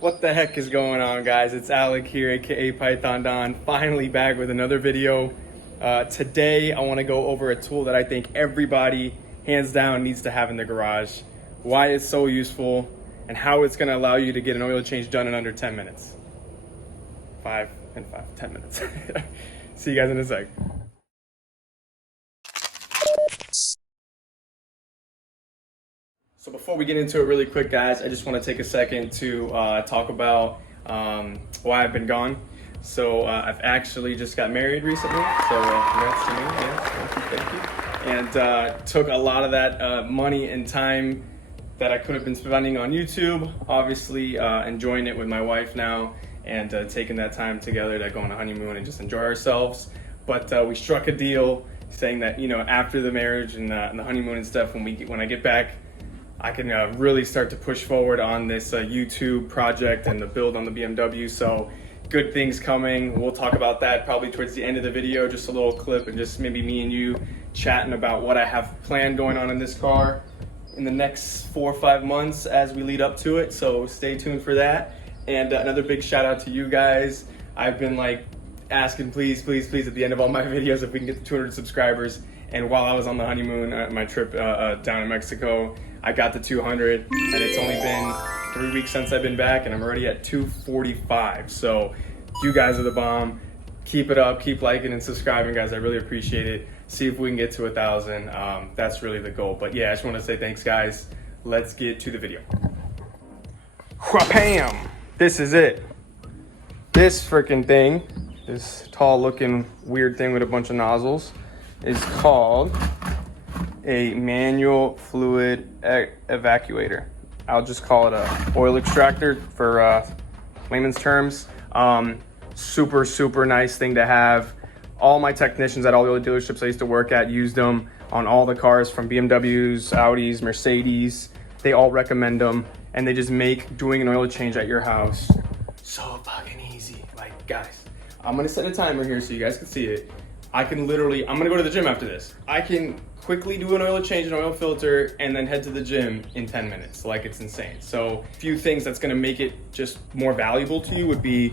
What the heck is going on, guys? It's Alec here, aka Python Don, finally back with another video. Today I want to go over a tool that I think everybody hands down needs to have in their garage, why it's so useful, and how it's going to allow you to get an oil change done in under 10 minutes. 10 minutes. See you guys in a sec. So before we get into it really quick, guys, I just want to take a second to talk about why I've been gone. So I've actually just got married recently, so congrats to me. Yeah, thank you. And took a lot of that money and time that I could have been spending on YouTube, obviously enjoying it with my wife now, and taking that time together to go on a honeymoon and just enjoy ourselves. But we struck a deal saying that, you know, after the marriage and the honeymoon and stuff, when I get back, I can really start to push forward on this YouTube project and the build on the BMW. So good things coming. We'll talk about that probably towards the end of the video, just a little clip and just maybe me and you chatting about what I have planned going on in this car in the next 4 or 5 months as we lead up to it. So stay tuned for that. And another big shout out to you guys. I've been like asking please at the end of all my videos if we can get to 200 subscribers. And while I was on the honeymoon, my trip down in Mexico, I got to 200, and it's only been 3 weeks since I've been back, and I'm already at 245. So you guys are the bomb. Keep it up, keep liking and subscribing, guys. I really appreciate it. See if we can get to 1,000. That's really the goal. But yeah, I just want to say thanks, guys. Let's get to the video. Whapam! This is it. This freaking thing, this tall looking weird thing with a bunch of nozzles, is called a manual fluid evacuator. I'll just call it a oil extractor for layman's terms. Super nice thing to have. All my technicians at all the oil dealerships I used to work at used them on all the cars from BMWs, Audis, Mercedes. They all recommend them, and they just make doing an oil change at your house so fucking easy. Like, guys, I'm gonna set a timer here so you guys can see it. I'm gonna go to the gym after this. I can quickly do an oil change and oil filter and then head to the gym in 10 minutes. Like, it's insane. So a few things that's gonna make it just more valuable to you would be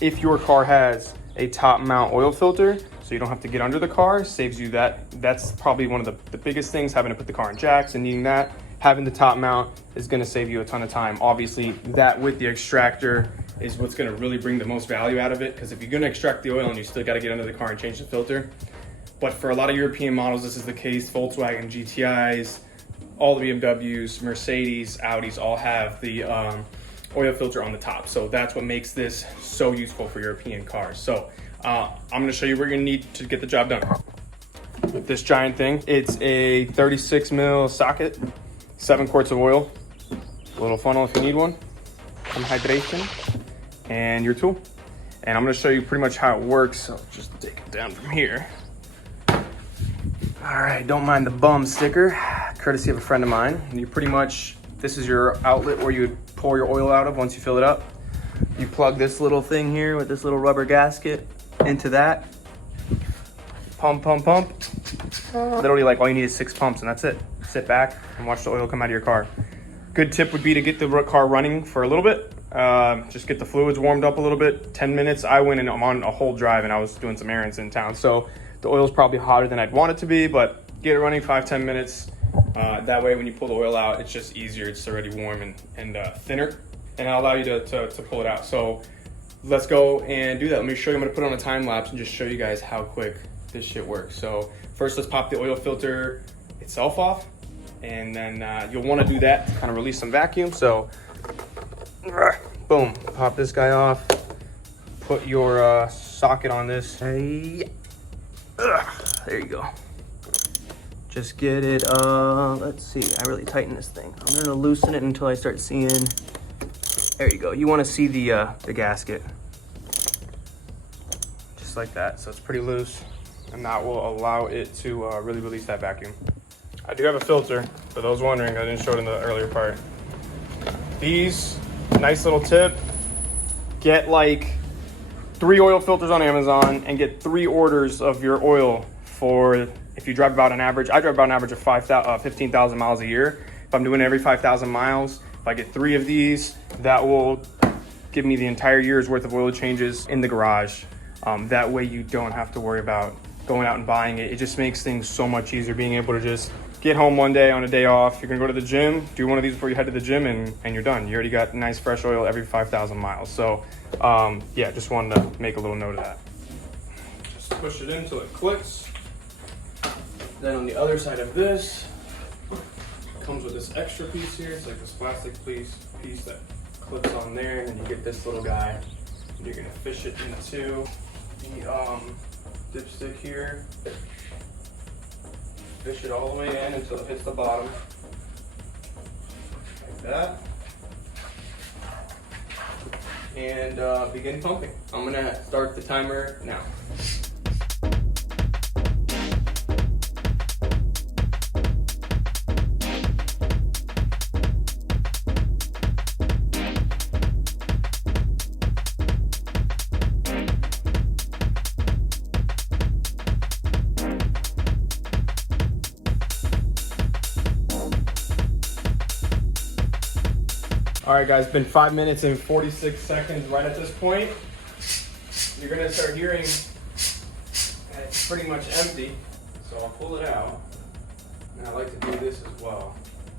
if your car has a top mount oil filter, so you don't have to get under the car, saves you that. That's probably one of the biggest things, having to put the car in jacks and needing that. Having the top mount is gonna save you a ton of time. Obviously, that with the extractor is what's gonna really bring the most value out of it, because if you're gonna extract the oil and you still gotta get under the car and change the filter. But for a lot of European models, this is the case. Volkswagen GTIs, all the BMWs, Mercedes, Audis all have the oil filter on the top. So that's what makes this so useful for European cars. So I'm gonna show you what you're gonna need to get the job done. With this giant thing, it's a 36 mil socket, 7 quarts of oil, a little funnel if you need one, some hydration, and your tool. And I'm gonna show you pretty much how it works. So just take it down from here. All right, don't mind the bum sticker, courtesy of a friend of mine. And you pretty much, this is your outlet where you would pour your oil out of once you fill it up. You plug this little thing here with this little rubber gasket into that. Pump. Literally, like, all you need is 6 pumps and that's it. Sit back and watch the oil come out of your car. Good tip would be to get the car running for a little bit. Just get the fluids warmed up a little bit. 10 minutes. I went and I'm on a whole drive and I was doing some errands in town. So the oil's probably hotter than I'd want it to be, but get it running 5-10 minutes. That way when you pull the oil out, it's just easier. It's already warm and thinner, and it'll allow you to pull it out. So let's go and do that. Let me show you. I'm gonna put on a time lapse and just show you guys how quick this shit works. So first, let's pop the oil filter itself off, and then you'll wanna do that to kind of release some vacuum. So boom, pop this guy off, put your socket on this. Hey. There you go. Just get it, let's see, I really tighten this thing. I'm gonna loosen it until I start seeing, there you go. You wanna see the gasket. Just like that, so it's pretty loose, and that will allow it to really release that vacuum. I do have a filter, for those wondering, I didn't show it in the earlier part. These, nice little tip, get like 3 oil filters on Amazon and get 3 orders of your oil for, if you drive about an average, I drive about an average of 15,000 miles a year. If I'm doing it every 5,000 miles, if I get 3 of these, that will give me the entire year's worth of oil changes in the garage. That way you don't have to worry about going out and buying it. It just makes things so much easier, being able to just get home one day on a day off. You're gonna go to the gym, do one of these before you head to the gym, and you're done. You already got nice fresh oil every 5,000 miles. So yeah, just wanted to make a little note of that. Just push it in until it clicks. Then on the other side of this, comes with this extra piece here. It's like this plastic piece that clips on there, and then you get this little guy. And you're gonna fish it into the dipstick here. Fish it all the way in until it hits the bottom, like that. And begin pumping. I'm gonna start the timer now. All right, guys, been 5 minutes and 46 seconds right at this point. You're gonna start hearing that it's pretty much empty. So I'll pull it out. And I like to do this as well.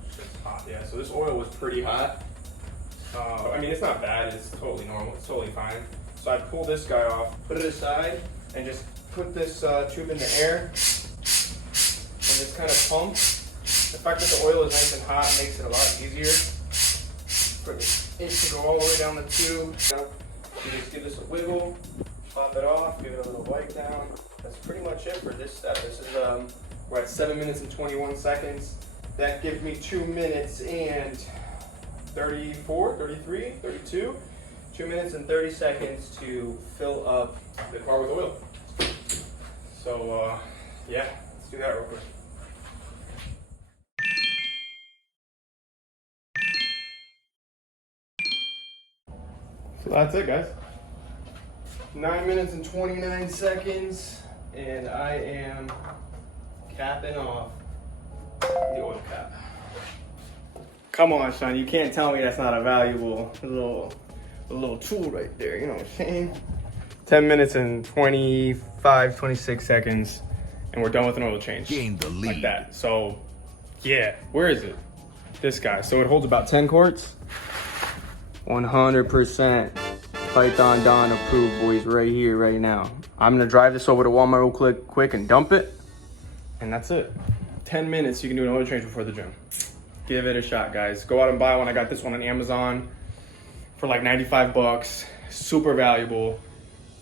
It's just hot, yeah. So this oil was pretty hot. I mean, it's not bad, it's totally normal, it's totally fine. So I pull this guy off, put it aside, and just put this tube in the air, and just kind of pump. The fact that the oil is nice and hot makes it a lot easier for it to go all the way down the tube. You just give this a wiggle, pop it off, give it a little wipe down. That's pretty much it for this step. This is, we're at 7 minutes and 21 seconds. That gives me 2 minutes and 34, 33, 32. 2 minutes and 30 seconds to fill up the car with oil. So yeah, let's do that real quick. So that's it, guys. 9 minutes and 29 seconds, and I am capping off the oil cap. Come on, Sean, you can't tell me that's not a valuable little tool right there, you know what I'm saying? 10 minutes and 25, 26 seconds, and we're done with an oil change. Gain the lead. Like that. So, yeah, where is it? This guy. So it holds about 10 quarts. 100% Python Don approved, boys, right here, right now. I'm gonna drive this over to Walmart real quick and dump it, and that's it. 10 minutes, you can do an oil change before the gym. Give it a shot, guys. Go out and buy one. I got this one on Amazon for like 95 bucks. Super valuable.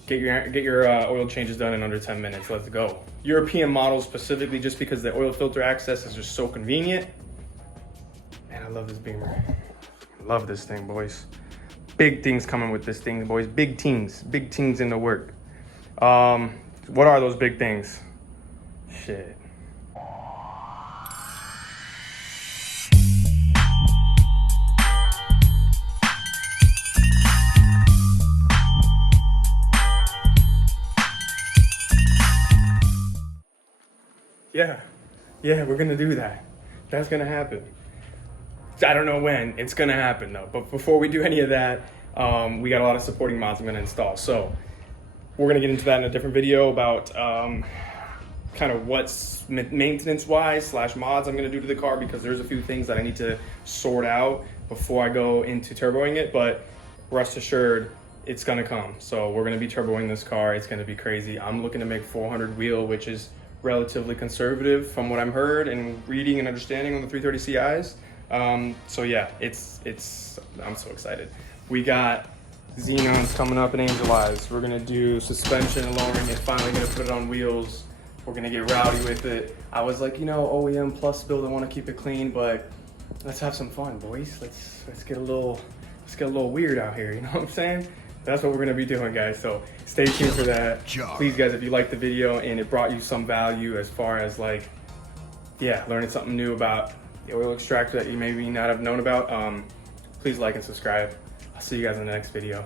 Get your oil changes done in under 10 minutes. Let's go. European models specifically, just because the oil filter access is just so convenient. Man, I love this Beamer. Love this thing, boys. Big things coming with this thing, boys. Big things in the work. What are those big things? Shit. Yeah, we're gonna do that. That's gonna happen. I don't know when it's gonna happen though, but before we do any of that, we got a lot of supporting mods I'm gonna install. So we're gonna get into that in a different video about kind of what's maintenance wise / mods I'm gonna do to the car, because there's a few things that I need to sort out before I go into turboing it, but rest assured it's gonna come. So we're gonna be turboing this car. It's gonna be crazy. I'm looking to make 400 wheel, which is relatively conservative from what I'm heard and reading and understanding on the 330 CIs. So yeah, I'm so excited. We got Xenons coming up in Angel Eyes. We're gonna do suspension and lowering it, finally gonna put it on wheels. We're gonna get rowdy with it. I was like, you know, OEM plus build, I wanna keep it clean, but let's have some fun, boys. Let's get a little weird out here, you know what I'm saying? That's what we're gonna be doing, guys. So stay tuned for that. Please, guys, if you liked the video and it brought you some value as far as like, yeah, learning something new about the oil extractor that you maybe not have known about, please like and subscribe. I'll see you guys in the next video.